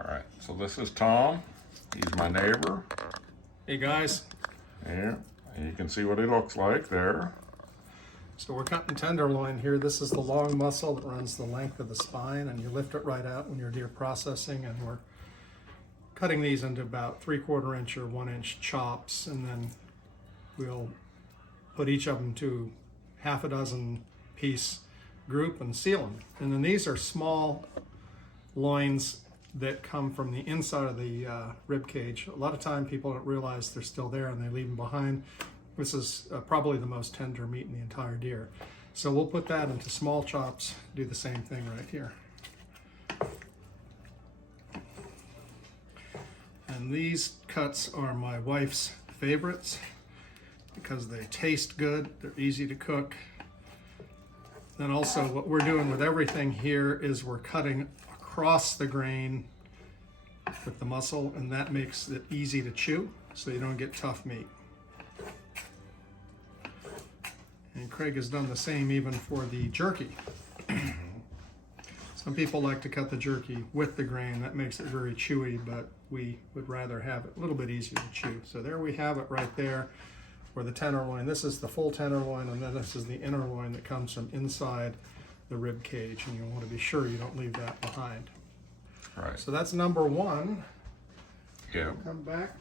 All right, so this is Tom. He's my neighbor. Hey guys, Yeah, and you can see what he looks like there. so we're cutting tenderloin here. This is the long muscle that runs the length of the spine, and you lift it right out when you're deer processing, and we're cutting these into about 3/4 inch or 1 inch chops, and then we'll put each of them to half a dozen piece group and seal them. And then these are small loins that come from the inside of the rib cage. A lot of time people don't realize they're still there and they leave them behind. This is probably the most tender meat in the entire deer. So we'll put that into small chops, do the same thing right here. And these cuts are my wife's favorites because they taste good, they're easy to cook. Then also what we're doing with everything here is we're cutting across the grain with the muscle, and that makes it easy to chew so you don't get tough meat. And Craig has done the same even for the jerky. Some people like to cut the jerky with the grain. That makes it very chewy, but we would rather have it a little bit easier to chew. So there we have it right there for the tenderloin. This is the full tenderloin, and then this is the inner loin that comes from inside the rib cage, and you want to be sure you don't leave that behind. Right. So that's number one. Yeah. Come back.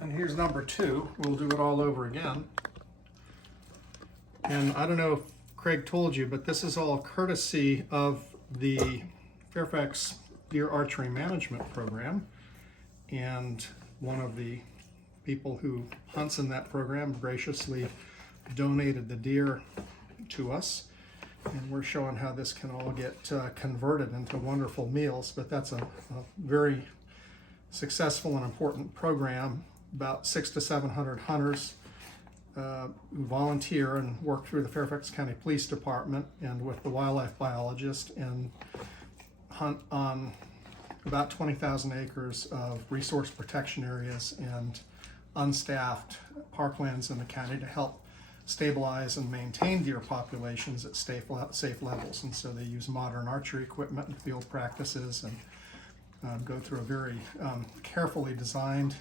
And here's number two. We'll do it all over again. And I don't know if Craig told you, but this is all courtesy of the Fairfax Deer Archery Management Program. And one of the people who hunts in that program graciously donated the deer to us. And we're showing how this can all get converted into wonderful meals. But that's a very successful and important program. About 600 to 700 hunters who volunteer and work through the Fairfax County Police Department and with the wildlife biologist, and hunt on about 20,000 acres of resource protection areas and unstaffed parklands in the county to help stabilize and maintain deer populations at safe levels. And so they use modern archery equipment and field practices, and go through a very carefully designed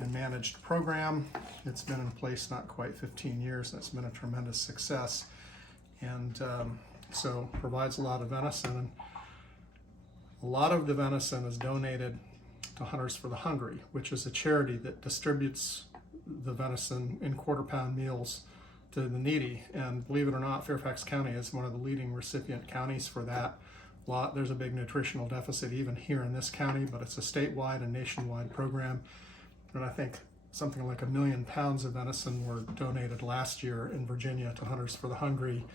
and managed program. It's been in place not quite 15 years, and it's been a tremendous success. And so provides a lot of venison, and a lot of the venison is donated to Hunters for the Hungry, which is a charity that distributes the venison in quarter-pound meals to the needy. And believe it or not, Fairfax County is one of the leading recipient counties for that. There's a big nutritional deficit even here in this county, but it's a statewide and nationwide program. And I think something like 1 million pounds of venison were donated last year in Virginia to Hunters for the Hungry.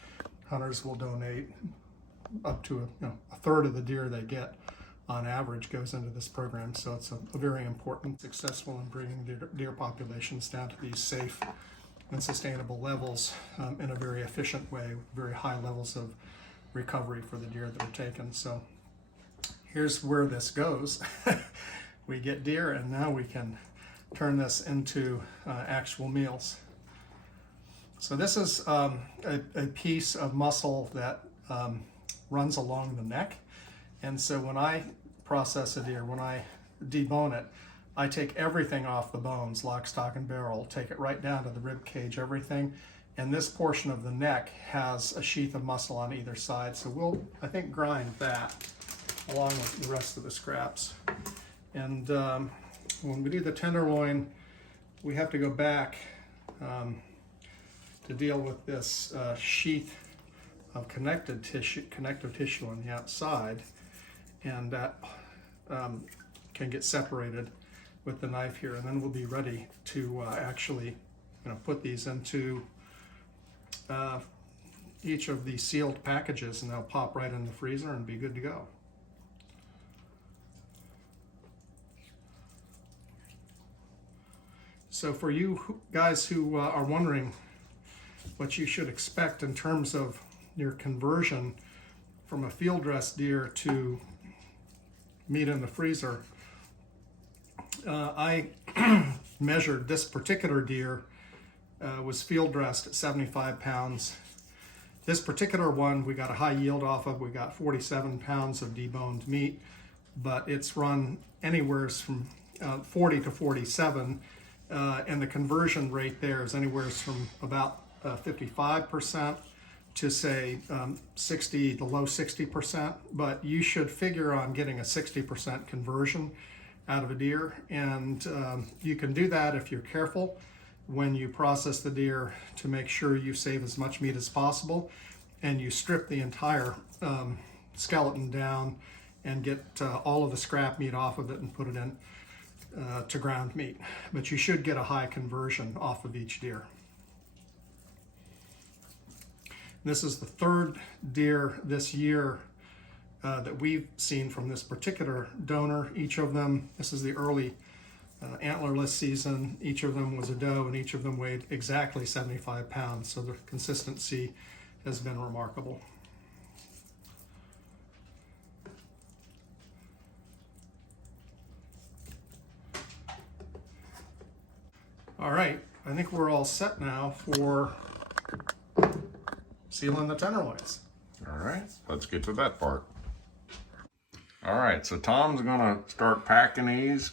Hunters will donate up to a third of the deer they get on average goes into this program. So it's a very important, successful in bringing deer populations down to these safe and sustainable levels in a very efficient way, with very high levels of recovery for the deer that are taken. So here's where this goes. We get deer, and now we can turn this into actual meals. So this is a piece of muscle that runs along the neck. And so when I process a deer, when I debone it, I take everything off the bones, lock, stock, and barrel, take it right down to the rib cage, everything. And this portion of the neck has a sheath of muscle on either side. So we'll, I think, grind that along with the rest of the scraps. And when we do the tenderloin, we have to go back to deal with this sheath of connective tissue on the outside, and that can get separated with the knife here, and then we'll be ready to actually put these into each of the sealed packages, and they'll pop right in the freezer and be good to go. So for you guys who are wondering what you should expect in terms of your conversion from a field dressed deer to meat in the freezer, I measured this particular deer, was field dressed at 75 pounds, This particular one we got a high yield off of. We got 47 pounds of deboned meat, but it's run anywhere from 40 to 47, and the conversion rate there is anywhere from about 55% to say 60, the low 60%, but you should figure on getting a 60% conversion out of a deer, and you can do that if you're careful when you process the deer to make sure you save as much meat as possible, and you strip the entire skeleton down and get all of the scrap meat off of it and put it in to ground meat. But you should get a high conversion off of each deer. This is the third deer this year that we've seen from this particular donor. Each of them, this is the early antlerless season. Each of them was a doe, and each of them weighed exactly 75 pounds. So the consistency has been remarkable. All right, I think we're all set now for sealing the tenderloins. All right, let's get to that part. All right, so Tom's gonna start packing these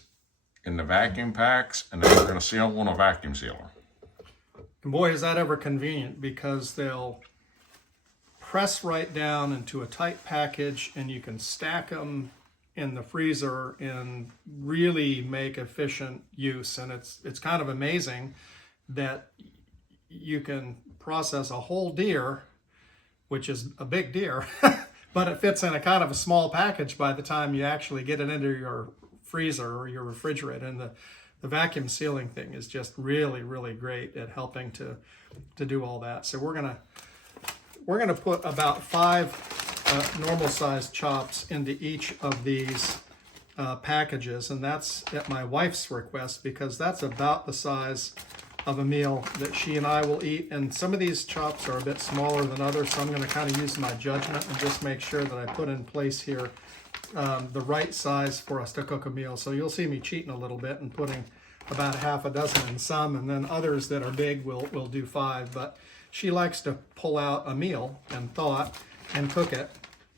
in the vacuum packs, and then we're gonna seal them on a vacuum sealer. And boy, is that ever convenient, because they'll press right down into a tight package, and you can stack them in the freezer and really make efficient use. And it's kind of amazing that you can process a whole deer, which is a big deer, but it fits in a kind of a small package by the time you actually get it into your freezer or your refrigerator. And the vacuum sealing thing is just really, really great at helping to do all that. So we're gonna put about 5 normal sized chops into each of these packages, and that's at my wife's request, because that's about the size of a meal that she and I will eat. And some of these chops are a bit smaller than others, so I'm going to kind of use my judgment and just make sure that I put in place here the right size for us to cook a meal. So you'll see me cheating a little bit and putting about half a dozen in some, and then others that are big will do 5. But she likes to pull out a meal and thaw it and cook it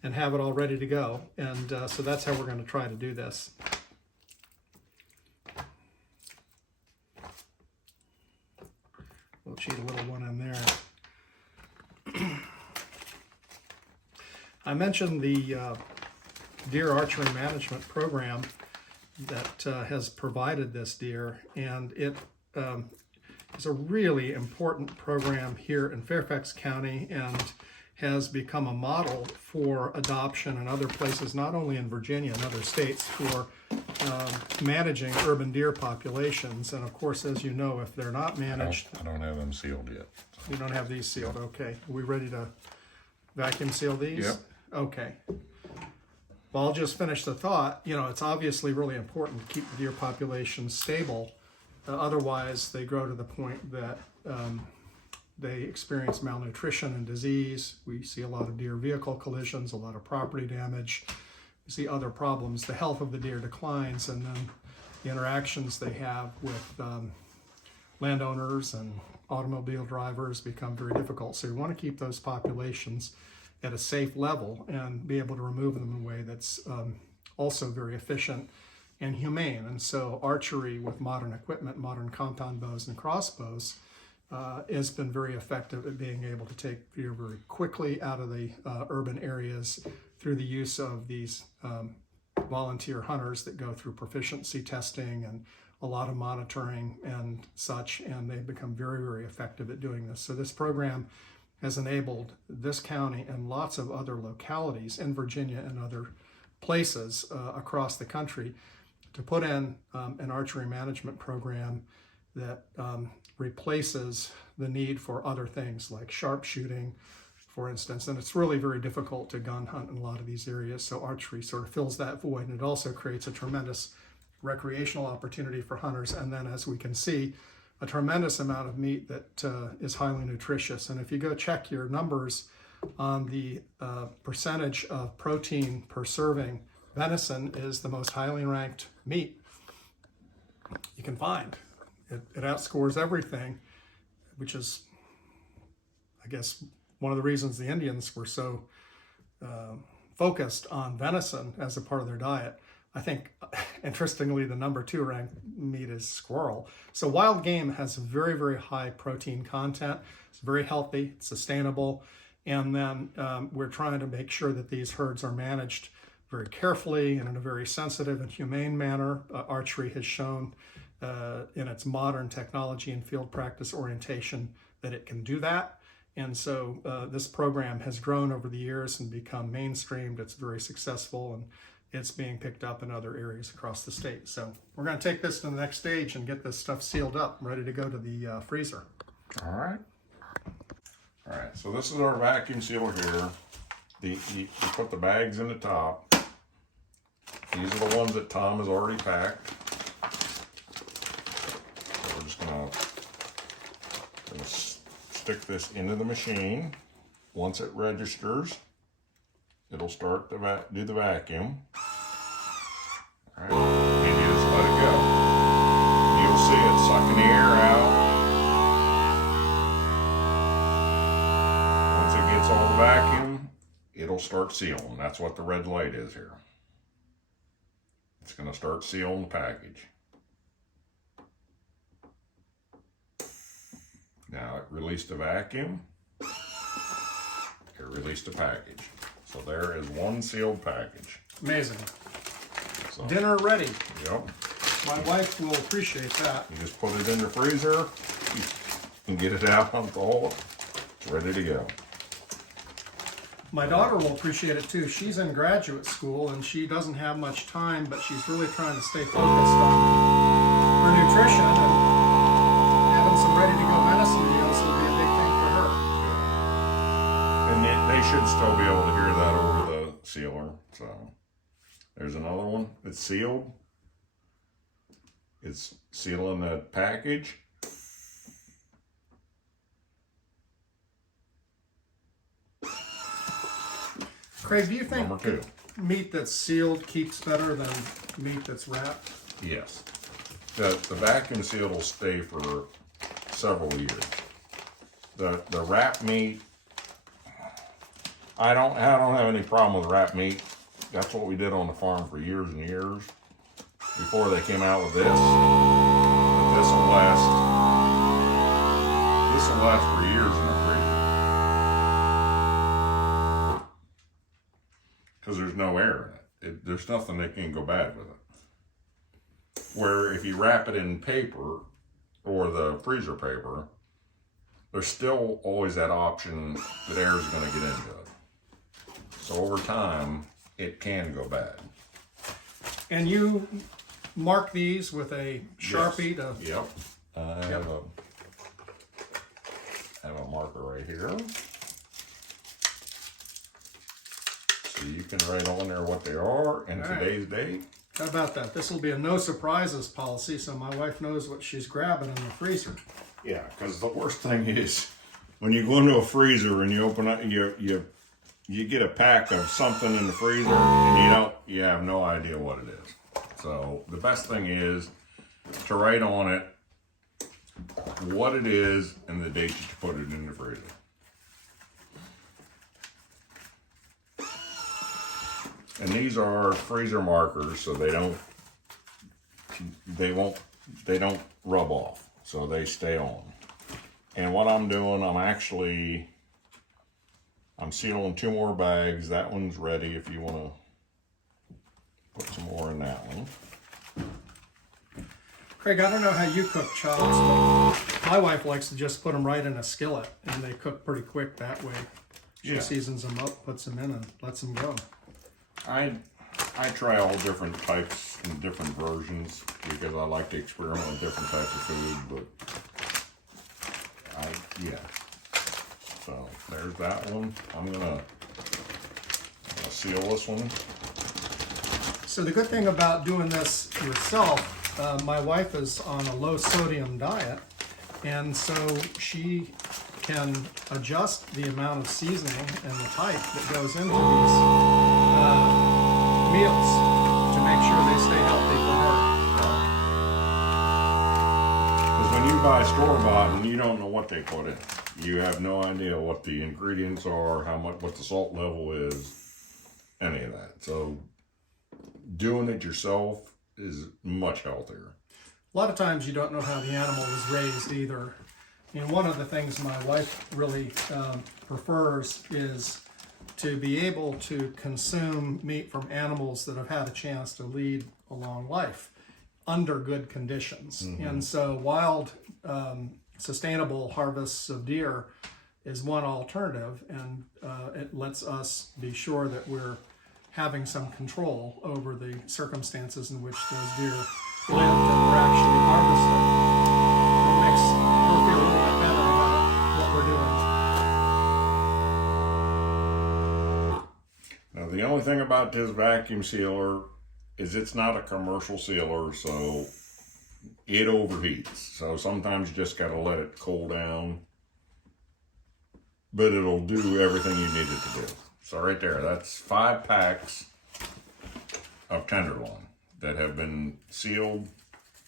and have it all ready to go. And so that's how we're going to try to do this. We'll cheat a little one in there. I mentioned the deer archery management program that has provided this deer, and it is a really important program here in Fairfax County, and has become a model for adoption in other places, not only in Virginia and other states, for managing urban deer populations. And of course, as you know, if they're not managed... I don't have them sealed yet. You don't have these sealed, okay. Are we ready to vacuum seal these? Yep. Okay. Well, I'll just finish the thought. You know, it's obviously really important to keep the deer population stable. Otherwise, they grow to the point that they experience malnutrition and disease. We see a lot of deer vehicle collisions, a lot of property damage. We see other problems. The health of the deer declines, and then the interactions they have with landowners and automobile drivers become very difficult. So we want to keep those populations at a safe level and be able to remove them in a way that's also very efficient and humane. And so archery with modern equipment, modern compound bows and crossbows, has been very effective at being able to take deer very quickly out of the urban areas through the use of these volunteer hunters that go through proficiency testing and a lot of monitoring and such, and they've become very, very effective at doing this. So this program has enabled this county and lots of other localities in Virginia and other places across the country to put in an archery management program that replaces the need for other things like sharpshooting, for instance. And it's really very difficult to gun hunt in a lot of these areas, so archery sort of fills that void, and it also creates a tremendous recreational opportunity for hunters. And then, as we can see, a tremendous amount of meat that is highly nutritious. And if you go check your numbers on the percentage of protein per serving, venison is the most highly ranked meat you can find. It outscores everything, which is, I guess, one of the reasons the Indians were so focused on venison as a part of their diet. I think, interestingly, the number 2 ranked meat is squirrel. So wild game has very, very high protein content. It's very healthy, it's sustainable. And then we're trying to make sure that these herds are managed very carefully and in a very sensitive and humane manner. Archery has shown in its modern technology and field practice orientation that it can do that. And so this program has grown over the years and become mainstreamed. It's very successful, and it's being picked up in other areas across the state. So we're going to take this to the next stage and get this stuff sealed up, ready to go to the freezer. All right. All right, so this is our vacuum sealer here. You put the bags in the top. These are the ones that Tom has already packed. So we're just gonna stick this into the machine. Once it registers, it'll start to do the vacuum. All right, and you just let it go. You'll see it sucking the air out. Once it gets all the vacuum, it'll start sealing. That's what the red light is here. It's going to start sealing the package. Now it released the vacuum. It released the package. So there is one sealed package. Amazing. So, dinner ready. Yep. My wife will appreciate that. You just put it in the freezer and get it out on the hole. It's ready to go. My daughter will appreciate it too. She's in graduate school and she doesn't have much time, but she's really trying to stay focused on her nutrition, and having some ready-to-go venison meals will be a big thing for her. And they should still be able to hear that over the sealer. So there's another one. It's sealed. It's sealing the package. Craig, do you think Number 2. meat that's sealed keeps better than meat that's wrapped? Yes. The vacuum seal will stay for several years. The wrap meat, I don't have any problem with wrap meat. That's what we did on the farm for years and years before they came out with this. But this will last for years in the freezer. Because there's no air in it. There's nothing that can go bad with it. Where if you wrap it in paper or the freezer paper, there's still always that option that air is going to get into it. So over time, it can go bad. And you mark these with a Sharpie to... Yep. I have a marker right here. So you can write on there what they are and today's date. How about that? This will be a no surprises policy, so my wife knows what she's grabbing in the freezer. Yeah, because the worst thing is when you go into a freezer and you open up, you get a pack of something in the freezer and you have no idea what it is. So the best thing is to write on it what it is and the date that you put it in the freezer. And these are freezer markers, so they don't rub off, so they stay on. And what I'm doing, I'm sealing 2 more bags. That one's ready if you want to put some more in that one. Craig, I don't know how you cook chops, but my wife likes to just put them right in a skillet, and they cook pretty quick that way. She seasons them up, puts them in, and lets them go. I try all different types and different versions because I like to experiment with different types of food, but so there's that one. I'm gonna seal this one. So the good thing about doing this yourself, my wife is on a low sodium diet, and so she can adjust the amount of seasoning and the type that goes into these meals to make sure they stay healthy for her. Because when you buy store-bought and you don't know what they put in, you have no idea what the ingredients are, what the salt level is, any of that. So doing it yourself is much healthier. A lot of times you don't know how the animal was raised either. And one of the things my wife really prefers is to be able to consume meat from animals that have had a chance to lead a long life under good conditions. And so wild, sustainable harvests of deer is one alternative, and it lets us be sure that we're having some control over the circumstances in which those deer lived and were actually harvested. It makes her feel a little bit better about what we're doing. Now, the only thing about this vacuum sealer is it's not a commercial sealer, so it overheats. So sometimes you just gotta let it cool down, but it'll do everything you need it to do. So right there, that's 5 packs of tenderloin that have been sealed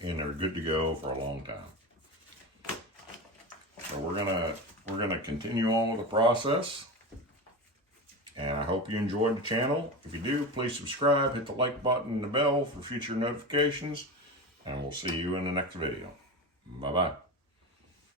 and are good to go for a long time. So we're gonna continue on with the process. And I hope you enjoyed the channel. If you do, please subscribe, hit the like button and the bell for future notifications. And we'll see you in the next video. Bye-bye.